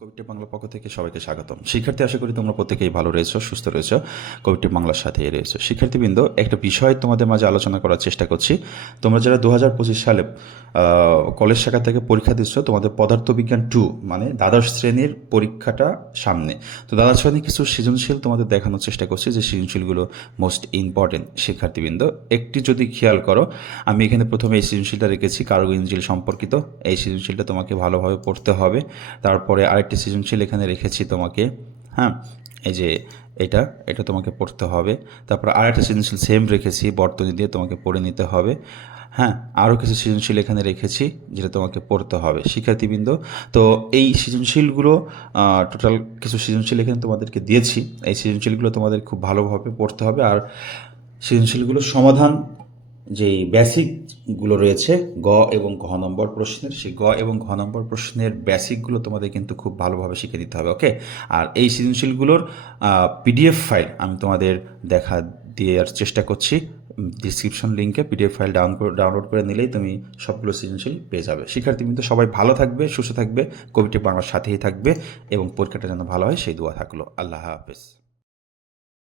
Covid Bangla পক্ষ থেকে সবাইকে স্বাগতম। শিক্ষার্থী, আশা করি তোমরা প্রত্যেকেই ভালো রয়েছো, সুস্থ রয়েছো। কোভিড বাংলার সাথে রয়েছো। শিক্ষার্থীবৃন্দ, একটা বিষয় তোমাদের মাঝে আলোচনা করার চেষ্টা করছি। তোমরা যারা দু হাজার পঁচিশ সালে কলেজ শাখা থেকে পরীক্ষা দিচ্ছ, তোমাদের পদার্থবিজ্ঞান টু মানে দ্বাদশ শ্রেণির পরীক্ষাটা সামনে। তো দ্বাদশ শ্রেণির কিছু সৃজনশীল তোমাদের দেখানোর চেষ্টা করছি, যে সৃজনশীলগুলো মোস্ট ইম্পর্টেন্ট শিক্ষার্থীবৃন্দ। একটি যদি খেয়াল করো, আমি এখানে প্রথমে এই সৃজনশীলটা রেখেছি কার্গো ইঞ্জিল সম্পর্কিত। এই সৃজনশীলটা তোমাকে ভালোভাবে পড়তে হবে। তারপরে আরেকটি সৃজনশীল এখানে রেখেছি তোমাকে। হ্যাঁ এই যে এটা এটা তোমাকে পড়তে হবে। তারপর আরেকটা সৃজনশীল সেম রেখেছি, বর্তনী দিয়ে তোমাকে পড়ে নিতে হবে। হ্যাঁ আরও কিছু সৃজনশীল এখানে রেখেছি, যেটা তোমাকে পড়তে হবে। শিক্ষার্থীবৃন্দ, তো এই সৃজনশীলগুলো টোটাল কিছু সৃজনশীল এখানে তোমাদেরকে দিয়েছি। এই সৃজনশীলগুলো তোমাদের খুব ভালোভাবে পড়তে হবে। আর সৃজনশীলগুলোর সমাধান যেই বেসিকগুলো রয়েছে, গ এবং ঘ নম্বর প্রশ্নের, সেই গ এবং ঘ নম্বর প্রশ্নের বেসিকগুলো তোমাদের কিন্তু খুব ভালোভাবে শিখে দিতে হবে ওকে আর এই সৃজনশীলগুলোর পিডিএফ ফাইল আমি তোমাদের দেখা দেওয়ার চেষ্টা করছি। ডিসক্রিপশন লিঙ্কে পিডিএফ ফাইল ডাউনলোড ডাউনলোড করে নিলেই তুমি সবগুলো সৃজনশীল পেয়ে যাবে। শিক্ষার্থী কিন্তু সবাই ভালো থাকবে, সুস্থ থাকবে, কবিটি বাংলার সাথেই থাকবে এবং পরীক্ষাটা যেন ভালো হয়, সেই দোয়া থাকল। আল্লাহ হাফেজ।